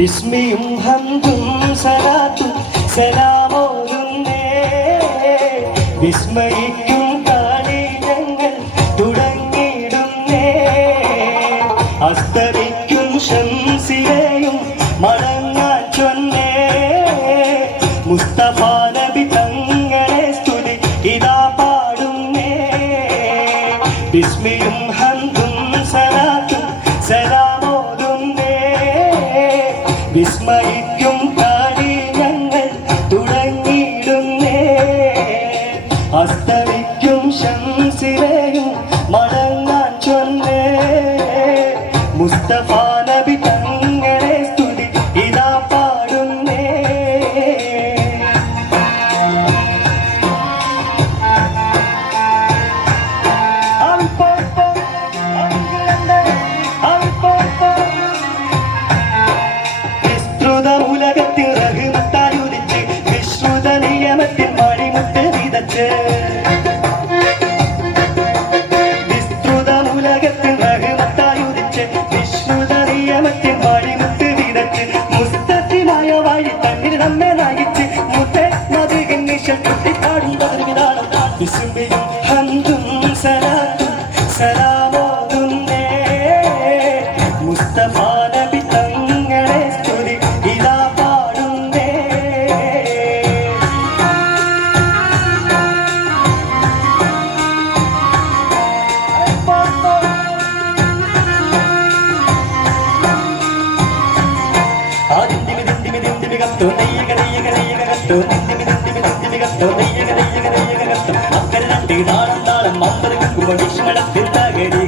ബിസ്മിയും ഹംദും സലാത്തും സലാമോരുന്നേ വിസ്മയിക്കും കാലി ഞങ്ങൾ തുടങ്ങിയിടുന്നേ അസ്തമിക്കും ശംസിലെയും മടങ്ങാൻ ചൊന്നേ മുസ്തഫ നബി തങ്ങളെ സ്തുതി ഇതാ പാടുന്നേ ബിസ്മിയും ഹംദും സലാത്തും സലാമോരുന്നേ വിസ്മയിക്കും കാലി ഞങ്ങൾ തുടങ്ങിയിടുന്നേ അസ്തമിക്കും ശംസിലെയും മടങ്ങാൻ ചൊന്നേ മുസ്തഫ നബി തങ്ങളെ സ്തുതി ഇതാ പാടുന്നേ ഉലകത്തിൽ റഹ്മത്തായുദിച്ച് വിശ്രുത നിയമത്തിൽ മണിമുട്ട് വിതച്ച് വിസ്തൃത ഉലകത്തിൽ റഹ്മത്തായുദിച്ച് വിശ്രുത നിയമത്തിൽ മണിമുട്ട് വിതച്ച് മുസ്തഖിമായ വഴി തന്നിൽ നമ്മെ നയിച്ച് മുത്തേ മതികൻ നിശൽ കുട്ടിപ്പാടും വിധാനം വിസ്മയും ഹംദും സലാത്തും സലാമോതുന്നേ മുസ്തഫ നബി തങ്ങളെ സ്തുതി ഇതാ പാടുന്നേ അക്കരെ രണ്ട് താളം താളം മമ്പറ കുമ്പ വിഷ്മടത്തിൽ തകടി